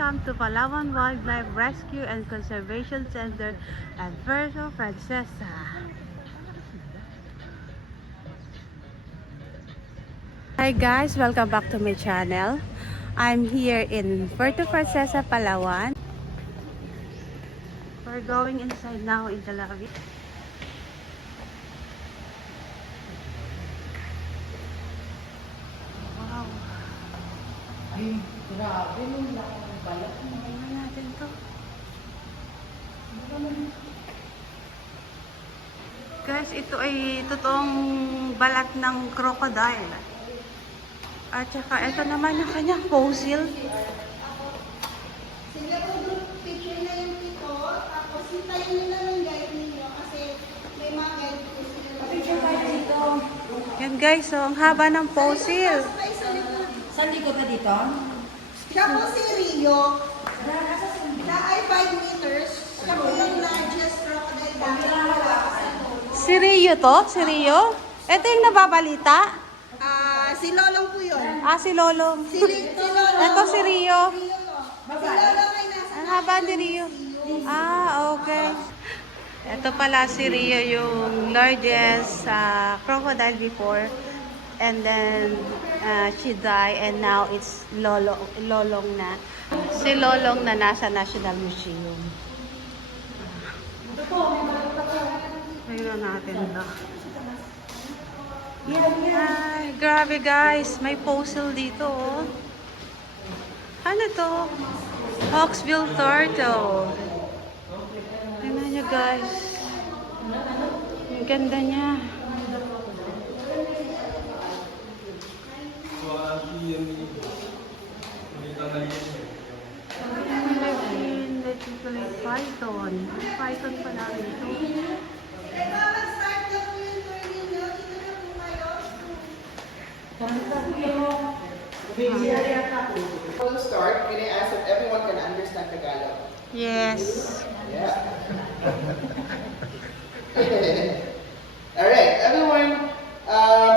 welcome to Palawan Wildlife Rescue and Conservation Center at Puerto Princesa. Hi guys, welcome back to my channel. I'm here in Puerto Princesa, Palawan. We're going inside now in the lobby. Wow. Ay, grabe, yung laki ng balat. Tingnan natin to. Guys, ito ay totoong balat ng crocodile. At saka ito naman yung kanyang fossil. Sila po group picture na yung pito, tapos hintayin nyo na ng guide ninyo kasi may mga guide po sila. Picture tayo dito. Yan guys, so ang haba ng fossil. Saan likod na dito? Siya po si Rio. Na ay 5 meters. Siya po yung largest crocodile dahil Si Rio to? Si Rio? Ito yung nababalita? si Lolong po yun. Si Lolong. Si Lolong. Ito si Rio. Si Lolong ay nasa Ang haba ni Rio. Okay. Ito pala si Rio, yung largest crocodile before. And then she died and now it's Lolong na. Si Lolong na nasa National Museum. Tingnan natin ito. Ay, grabe guys, may fossil dito oh. Ano to? Hawksbill turtle. Tingnan nyo guys. Ang ganda niya. Python. Python pala ito. Mag-start na po yung tour ninyo. Dito na po kayo. Before we start, can I ask if everyone can understand Tagalog? Yes. Yeah. Alright, everyone,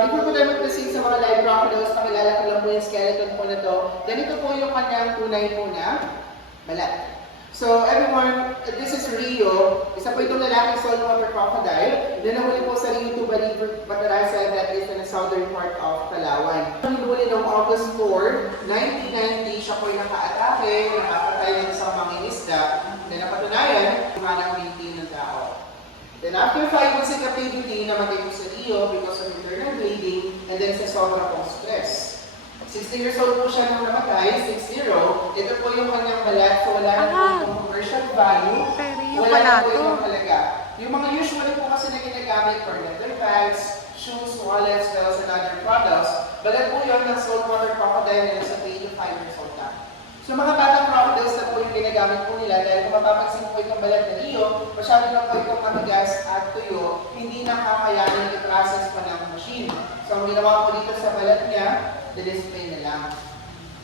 before po tayo mag-proceed sa mga live crocodiles, pakilala ko lang po yung skeleton po na to. Ganito po yung kanyang tunay po na balat. So everyone, this is Rio. Isa po itong lalaking saltwater crocodile. Nahuli po sa Rio Tuba River, Batarasa, that is in the southern part of Palawan. Nahuli noong August 4, 1990, siya po yung naka-atake, nakapatay ng isang mangingisda. Then napatunayan, humanang binti ng tao. Then after 5 months in captivity, namatay po sa Rio because of internal bleeding and then sa sobra pong stress. 60 years old po siya nung namatay, 6-0. Ito po yung kanyang balat, so wala na po itong commercial value. Pero yung Wala pala na po to. yung halaga. Yung mga usually po kasi na ginagamit for leather bags, shoes, wallets, bells, and other products. Balat po yun ng saltwater crocodile na nasa 3 to 5 years old na. So mga batang crocodiles na po yung ginagamit po nila dahil kung mapapansin po itong balat na Rio, masyado na po itong matigas at tuyo, hindi nakakayanin i-process pa ng machine. So ang ginawa po dito sa balat niya, the-display na lang.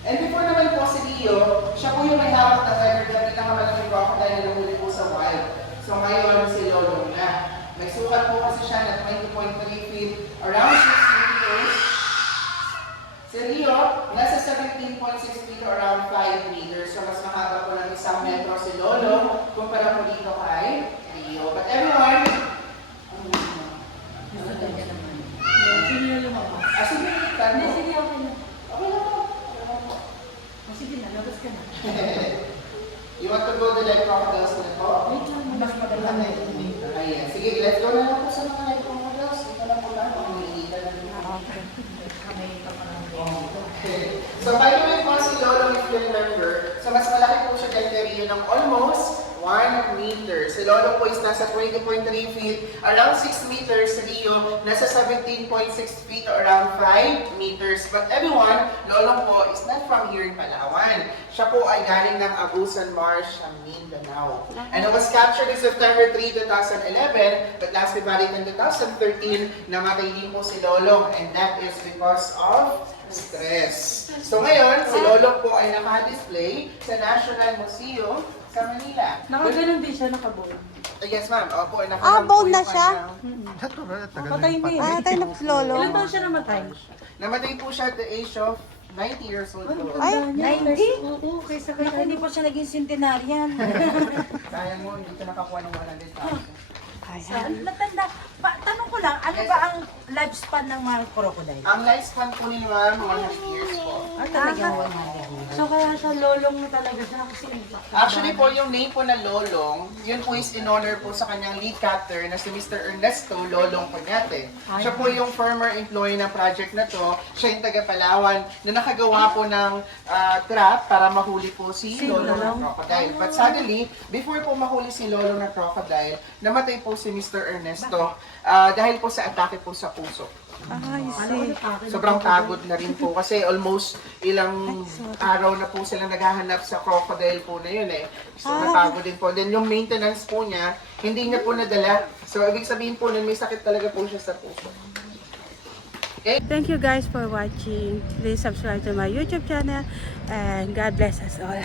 And before naman po si Rio, siya po yung may hawak na record na pinakamalaking crocodile na nahuli po sa wild. So ngayon, si Lolong na. May sukat po kasi siya na 20.3 feet, around 6 meters. Si Rio, nasa 17.6 feet or around 5 meters. So mas mahaba po ng 1 metro si Lolong kumpara po dito kay Rio. But everyone, sige, tanong. Sige, okay na. Okay na po. Sige na, labas ka na. You want to go to the crocodiles na po? Wait lang, mas maganda na yun. Ayan. Sige, let's go na lang po sa mga live crocodiles. Ito lang po lang. Kung nakikita na nyo. Kamay ka pa ng Okay. So, by the way po, si Lolo, if you remember, so mas malaki po siya kay Rio ng almost 1 meter. Si Lolo po is nasa 20.3 feet, around 6 meters. Si Rio, nasa 17.6 feet, around 5 meters. But everyone, Lolo po is not from here in Palawan. Siya po ay galing ng Agusan Marsh sa Mindanao. And it was captured in September 3, 2011, but last buried in 2013, namatay din po si Lolo. And that is because of stress. So ngayon, si Lolo po ay naka-display sa National Museum sa Manila. Nakaganon din siya, nakabula. Yes, ma'am. Opo, bone na siya? Patay na yun. Tayo ng Lolo. Ilan taon siya namatay? Namatay po siya at the age of 90 years old po. Ay, 90? Oo, kaysa kaya hindi pa siya naging centenarian. Sayang mo, hindi ka nakakuha ng 100,000. ayan. Natanda, tanong ko lang, ano ba ang lifespan ng mga crocodile? Ang lifespan po nila ma'am, 100 years po. Talaga 100. So kaya sa lolong na talaga siya kasi Actually po, yung name po na Lolong, yun po is in honor po sa kanyang lead captor na si Mr. Ernesto Lolong Puñate. Siya po yung former employee ng project na to. Siya yung taga Palawan na nakagawa po ng trap para mahuli po si Lolong ng crocodile. But suddenly, before po mahuli si Lolong ng crocodile, namatay po si Mr. Ernesto dahil po sa atake po sa puso. I see. Sobrang pagod na rin po kasi almost ilang araw na po sila naghahanap sa crocodile po na yun eh. So napagod din po. Then yung maintenance po niya, hindi niya po nadala. So ibig sabihin po nun may sakit talaga po siya sa puso. Thank you guys for watching. Please subscribe to my YouTube channel and God bless us all.